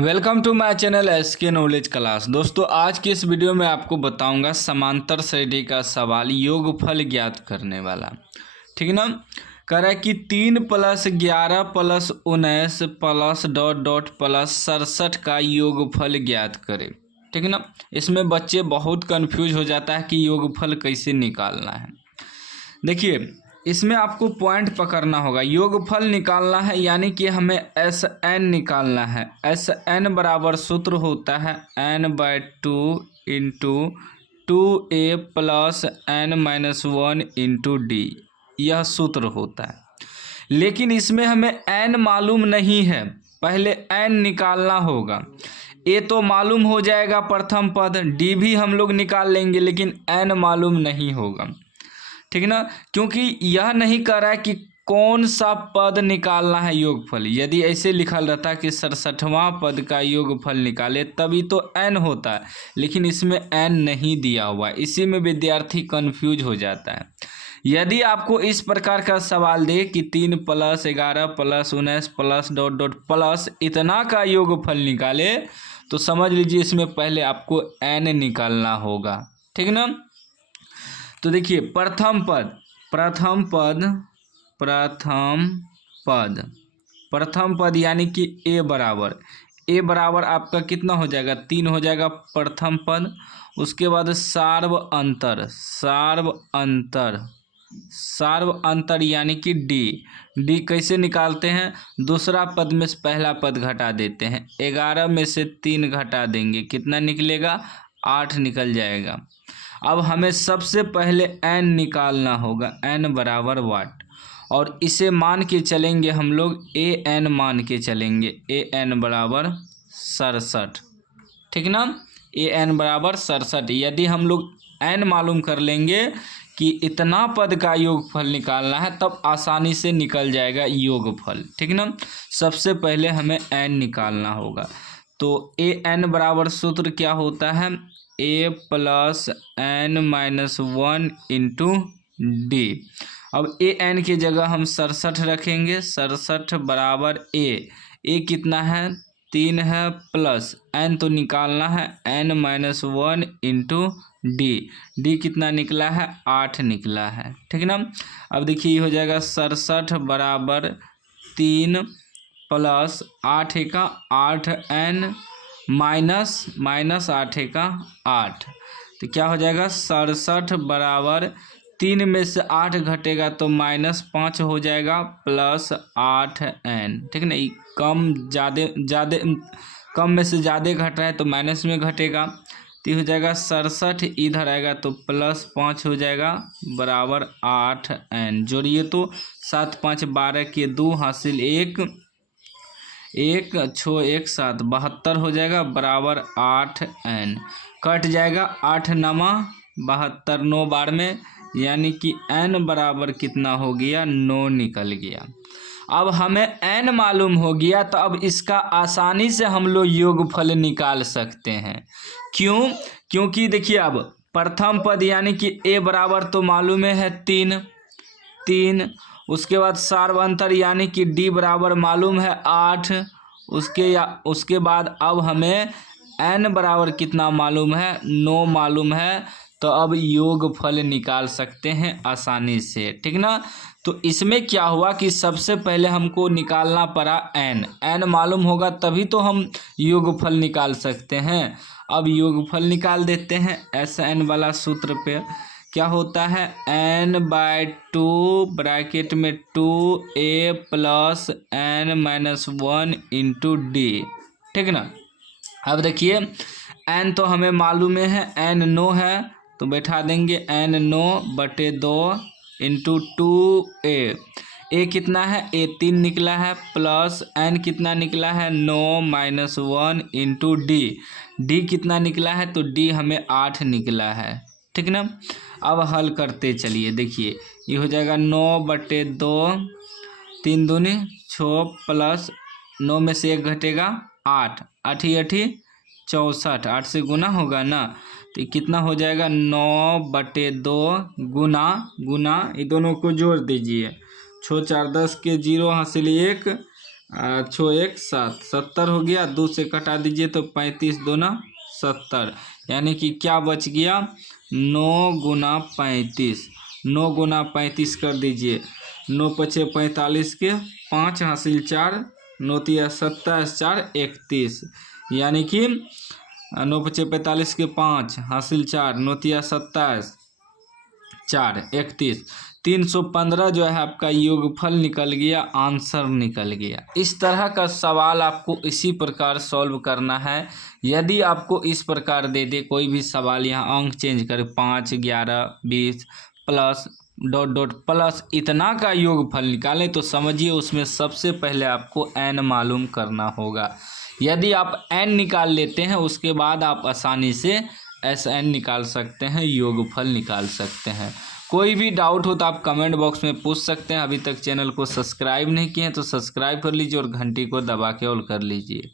Welcome to my channel SK knowledge class. दोस्तों आज की इस वीडियो में आपको बताऊंगा समांतर श्रेणी का सवाल योगफल ज्ञात करने वाला। ठीक है ना। कह रहा है कि 3 + 11 + 19 प्लस डॉट डॉट प्लस 67 का योगफल ज्ञात करें। ठीक है ना। इसमें बच्चे बहुत कंफ्यूज हो जाता है कि योगफल कैसे निकालना है। देखिए इसमें आपको पॉइंट पकड़ना होगा। योगफल निकालना है यानी कि हमें SN निकालना है। SN बराबर सूत्र होता है n/2 × 2a + n-1 × d। यह सूत्र होता है। लेकिन इसमें हमें n मालूम नहीं है, पहले n निकालना होगा। a तो मालूम हो जाएगा प्रथम पद, d भी हम लोग निकाल लेंगे, लेकिन n मालूम नहीं होगा। ठीक है ना। क्योंकि यह नहीं कह रहा है कि कौन सा पद निकालना है योगफल। यदि ऐसे लिखा रहता कि 67वां पद का योगफल निकाले तभी तो n होता है, लेकिन इसमें n नहीं दिया हुआ है। इसी में विद्यार्थी कंफ्यूज हो जाता है। यदि आपको इस प्रकार का सवाल दे कि 3 + 11 + 19 प्लस डॉट डॉट प्लस इतना का योगफल निकाले, तो समझ लीजिए इसमें पहले आपको n निकालना होगा। ठीक ना। तो देखिए प्रथम पद यानी कि a बराबर आपका कितना हो जाएगा, 3 हो जाएगा प्रथम पद। उसके बाद सार्व अंतर यानी कि d कैसे निकालते हैं, दूसरा पद में से पहला पद घटा देते हैं। 11 में से 3 घटा देंगे, कितना निकलेगा, 8 निकल जाएगा। अब हमें सबसे पहले n निकालना होगा, n बराबर वाट, और इसे मान के चलेंगे हम लोग, an मान के चलेंगे, an बराबर 67। ठीक ना। an बराबर 67। यदि हम लोग n मालूम कर लेंगे कि इतना पद का योगफल निकालना है, तब आसानी से निकल जाएगा योगफल। ठीक ना। सबसे पहले हमें n निकालना होगा। तो an बराबर सूत्र क्या होता है, a + n-1 × d। अब an की जगह हम 67 रखेंगे। 67 बराबर a कितना है, 3 है, प्लस n तो निकालना है, n-1 × d कितना निकला है, 8 निकला है। ठीक ना। अब देखिए हो जाएगा 67 बराबर 3 प्लस 8 का 8n माइनस 8 का 8, तो क्या हो जाएगा 67 बराबर 3 में से 8 घटेगा तो -5 हो जाएगा, प्लस 8n। ठीक है ना। कम में से ज़्यादा घट रहा है तो माइनस में घटेगा, तो हो जाएगा 67, इधर आएगा तो +5 हो जाएगा, बराबर 8n। जोड़िए तो 7 5 12 के 2 हासिल 1 6 1 7 72 हो जाएगा, बराबर 8n। कट जाएगा 8 9 72, 9 बार में, यानी कि n बराबर कितना हो गया, 9 निकल गया। अब हमें n मालूम हो गया, तो अब इसका आसानी से हम लोग योगफल निकाल सकते हैं। क्यों? क्योंकि देखिए अब प्रथम पद यानी कि a बराबर तो मालूम है 3। उसके बाद सार्व अंतर यानी कि d बराबर मालूम है 8। उसके बाद अब हमें n बराबर कितना मालूम है, 9 मालूम है। तो अब योगफल निकाल सकते हैं आसानी से। ठीक ना। तो इसमें क्या हुआ कि सबसे पहले हमको निकालना पड़ा n मालूम होगा तभी तो हम योगफल निकाल सकते हैं। अब योगफल निकाल देते हैं। SN वाला सूत्र पे क्या होता है, n/2 ब्रैकेट में 2a + n-1 × d। ठीक ना। अब देखिए n तो हमें मालूम है, n 9 है, तो बैठा देंगे n/9/2 × 2a कितना है, a 3 निकला है, प्लस n कितना निकला है, 9 - 1 × d कितना निकला है, तो d हमें 8 निकला है। ठीक ना। अब हल करते चलिए, देखिए ये हो जाएगा 9/2, 3 दूनी 6, प्लस 9 में से 1 घटेगा 8, 8 64, 8 से गुना होगा ना, तो कितना हो जाएगा 9/2 गुना ये दोनों को जोड़ दीजिए। 6 4 10 के 0 हासिल 1, छो 1 7 70 हो गया। 2 से कटा दीजिए तो 35 दूना 70, यानी कि क्या बच गया 9 गुना 35। 9 गुना 35 कर दीजिए, 9 पचे 45 के 5 हासिल 4, 9 तिया 27 4 31, यानी कि 9 पचे 45 के 5 हासिल 4, 9 तिया 27 4 31, 315 जो है आपका योगफल निकल गया, आंसर निकल गया। इस तरह का सवाल आपको इसी प्रकार सॉल्व करना है। यदि आपको इस प्रकार दे दे कोई भी सवाल, यहाँ अंक चेंज कर 5 11 20 प्लस डॉट डॉट प्लस इतना का योगफल निकालें, तो समझिए उसमें सबसे पहले आपको n मालूम करना होगा। यदि आप n निकाल लेते हैं उसके बाद आप आसानी से Sn निकाल सकते हैं, योगफल निकाल सकते हैं। कोई भी डाउट हो तो आप कमेंट बॉक्स में पूछ सकते हैं। अभी तक चैनल को सब्सक्राइब नहीं किए हैं तो सब्सक्राइब कर लीजिए और घंटी को दबा के ऑल कर लीजिए।